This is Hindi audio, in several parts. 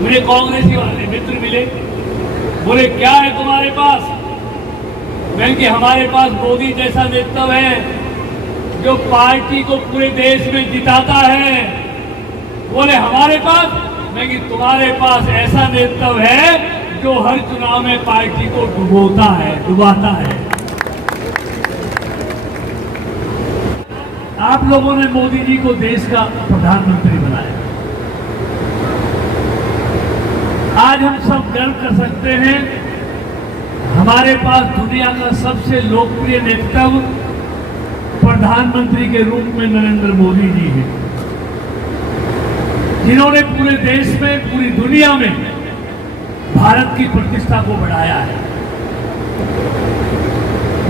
मुझे कांग्रेसी वाले मित्र मिले, बोले क्या है तुम्हारे पास? मैं कि हमारे पास मोदी जैसा नेतृत्व है जो पार्टी को पूरे देश में जिताता है। बोले हमारे पास? मैं कि तुम्हारे पास ऐसा नेतृत्व है जो हर चुनाव में पार्टी को डुबाता है। आप लोगों ने मोदी जी को देश का प्रधानमंत्री बनाया। आज हम सब गर्व कर सकते हैं, हमारे पास दुनिया का सबसे लोकप्रिय नेतृत्व प्रधानमंत्री के रूप में नरेंद्र मोदी जी हैं, जिन्होंने पूरे देश में, पूरी दुनिया में भारत की प्रतिष्ठा को बढ़ाया है।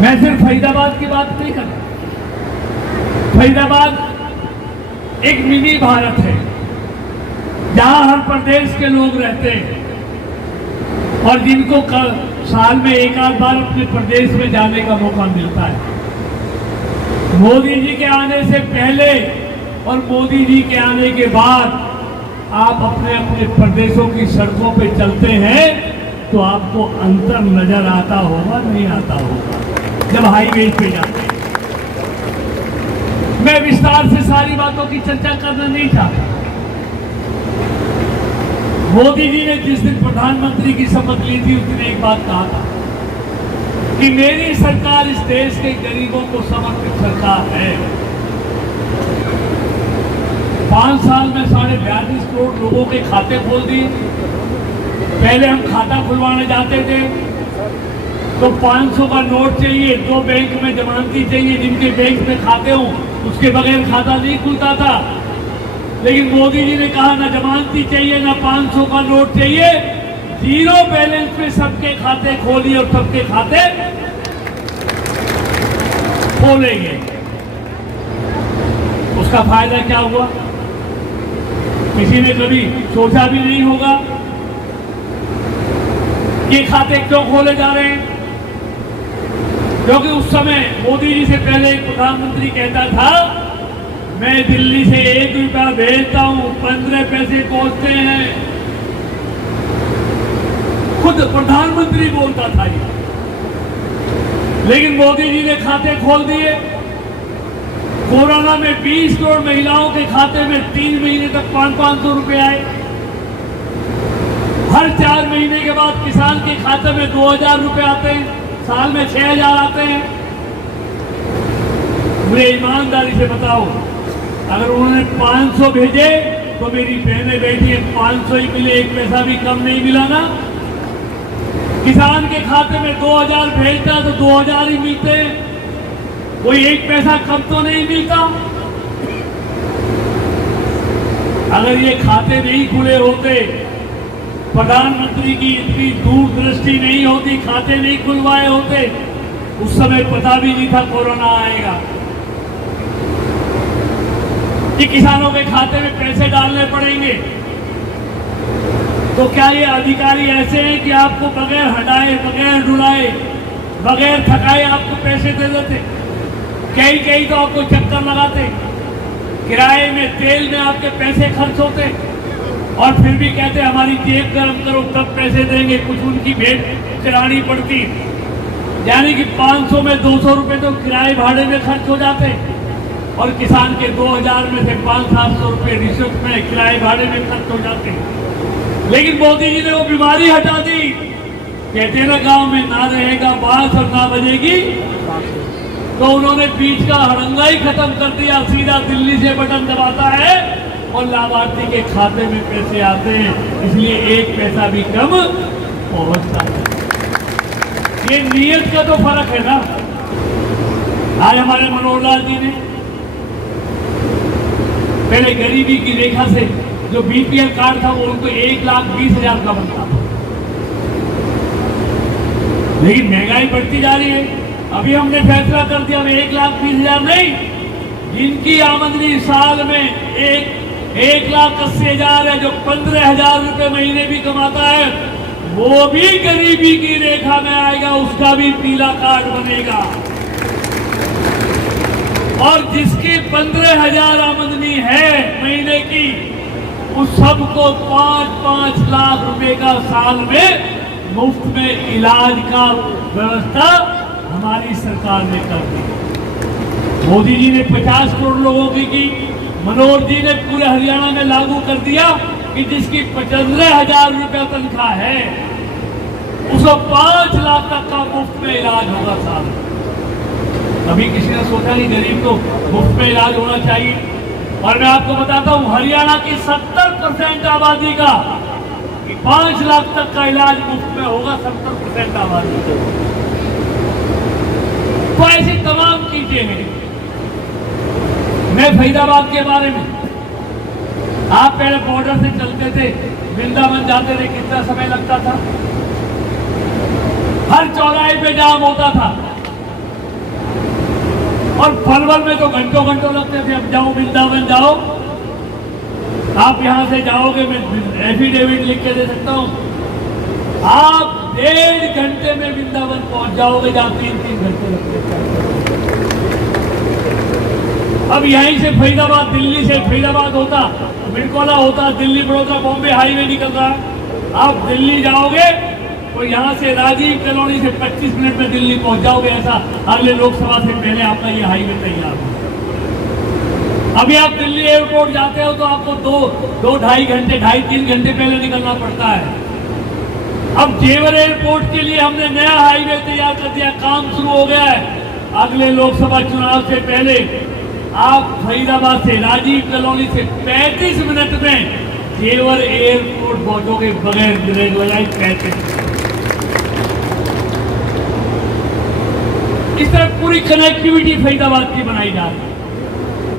मैं सिर्फ फरीदाबाद की बात नहीं कर रहा। फरीदाबाद एक मिनी भारत है, जहां हर प्रदेश के लोग रहते हैं और जिनको साल में एक आध बार अपने प्रदेश में जाने का मौका मिलता है। मोदी जी के आने से पहले और मोदी जी के आने के बाद आप अपने अपने प्रदेशों की सड़कों पे चलते हैं तो आपको अंतर नजर आता होगा, नहीं आता होगा जब हाईवे पे जाते हैं। मैं विस्तार से सारी बातों की चर्चा करना नहीं चाहता। मोदी जी ने जिस दिन प्रधानमंत्री की शपथ ली थी, उस दिन एक बात कहा था कि मेरी सरकार इस देश के गरीबों को समर्पित सरकार है। 5 साल में 42.5 करोड़ लोगों के खाते खोल दिए। पहले हम खाता खुलवाने जाते थे तो 500 का नोट चाहिए, 2 बैंक में जमानती चाहिए, जिनके बैंक में खाते हों उसके बगैर खाता नहीं खुलता था। लेकिन मोदी जी ने कहा ना जमानती चाहिए ना 500 का नोट चाहिए, 0 बैलेंस में सबके खाते खोलिए और सबके खाते खोलेंगे। उसका फायदा क्या हुआ? किसी ने कभी सोचा भी नहीं होगा ये खाते क्यों खोले जा रहे हैं। क्योंकि उस समय मोदी जी से पहले एक प्रधानमंत्री कहता था, मैं दिल्ली से 1 रुपया भेजता हूं, 15 पैसे पहुंचते हैं। खुद प्रधानमंत्री बोलता था ये। लेकिन मोदी जी ने खाते खोल दिए। कोरोना में 20 करोड़ महिलाओं के खाते में 3 महीने तक 500 रुपए आए। हर 4 महीने के बाद किसान के खाते में 2000 रुपए आते हैं, साल में 6000 आते हैं। मुझे ईमानदारी से बताओ, अगर उन्होंने 500 भेजे तो मेरी बहनें बैठी 500 ही मिले, 1 पैसा भी कम नहीं मिला ना। किसान के खाते में 2000 भेजता तो 2000 ही मिलते, कोई 1 पैसा कम तो नहीं मिलता। अगर ये खाते नहीं खुले होते, प्रधानमंत्री की इतनी दूरदृष्टि नहीं होती, खाते नहीं खुलवाए होते, उस समय पता भी नहीं था कोरोना आएगा कि किसानों के खाते में पैसे डालने पड़ेंगे। तो क्या ये अधिकारी ऐसे हैं कि आपको बगैर हटाए, बगैर रुलाए, बगैर थकाए आपको पैसे दे देते? कई तो आपको चक्कर लगाते, किराए में, तेल में आपके पैसे खर्च होते और फिर भी कहते हमारी जेब गर्म करो तब पैसे देंगे। कुछ उनकी भेंट चढ़ानी पड़ती, यानी कि 500 में 200 रुपए तो किराए भाड़े में खर्च हो जाते और किसान के 2000 में से 500-700 रुपए रिश्वत में, किराए भाड़े में खर्च हो जाते। लेकिन मोदी जी ने वो बीमारी हटा दी। कहते ना गांव में ना रहेगा बांस और ना बजेगी, तो उन्होंने बीच का हड़ंगा ही खत्म कर दिया। सीधा दिल्ली से बटन दबाता है और लाभार्थी के खाते में पैसे आते हैं, इसलिए 1 पैसा भी कम पहुंचता है। ये नीयत का तो फर्क है ना। आज हमारे मनोहर लाल जी ने पहले गरीबी की रेखा से जो बीपीएल कार्ड था वो उनको 1,20,000 का बनता था, लेकिन महंगाई बढ़ती जा रही है। अभी हमने फैसला कर दिया 1,20,000 नहीं, जिनकी आमदनी साल में 1,80,000 है, जो 15,000 रुपए महीने भी कमाता है, वो भी गरीबी की रेखा में आएगा, उसका भी पीला कार्ड बनेगा। और जिसकी 15,000 आमदनी है महीने की, उस सबको 5-5 लाख रुपए का साल में मुफ्त में इलाज का व्यवस्था हमारी सरकार ने कर दी। मोदी जी ने 50 करोड़ लोगों की मनोहर जी ने पूरे हरियाणा में लागू कर दिया कि जिसकी 75,000 रुपया तनख्वाह है उसको 5 लाख तक का मुफ्त में इलाज होगा साल में। कभी किसी ने सोचा नहीं गरीब को मुफ्त में इलाज होना चाहिए। और मैं आपको बताता हूं हरियाणा की 70% आबादी का 5 लाख तक का इलाज मुफ्त में होगा। 70% आबादी को। तो ऐसी तमाम चीजें हैं। मैं फरीदाबाद के बारे में, आप पहले बॉर्डर से चलते थे वृंदावन जाते थे, कितना समय लगता था? हर चौराहे पे जाम होता था और पलवल में तो घंटों घंटों लगते थे। अब जाओ वृंदावन जाओ, आप यहां से जाओगे, मैं एफिडेविट लिख के दे सकता हूं, आप 1.5 घंटे में वृंदावन पहुंच जाओगे जहां 3-3 घंटे लगते थे। अब यहीं से फरीदाबाद, दिल्ली से फरीदाबाद होता, मिरकोला होता, दिल्ली बड़ौदा बॉम्बे हाईवे निकल रहा है। आप दिल्ली जाओगे तो यहाँ से राजीव कॉलोनी से 25 मिनट में दिल्ली पहुंच जाओगे। ऐसा अगले लोकसभा से पहले आपका ये हाईवे तैयार हो। अभी आप दिल्ली एयरपोर्ट जाते हो तो आपको 2-2.5 घंटे, 2.5-3 घंटे पहले निकलना पड़ता है। अब जेवर एयरपोर्ट के लिए हमने नया हाईवे तैयार कर दिया, काम शुरू हो गया है। अगले लोकसभा चुनाव से पहले आप फरीदाबाद से, राजीव कॉलोनी से 35 मिनट में जेवर एयरपोर्ट पहुंचोगे बगैर ब्रेक लगाए। 35। इस तरह पूरी कनेक्टिविटी फरीदाबाद की बनाई जा रही है।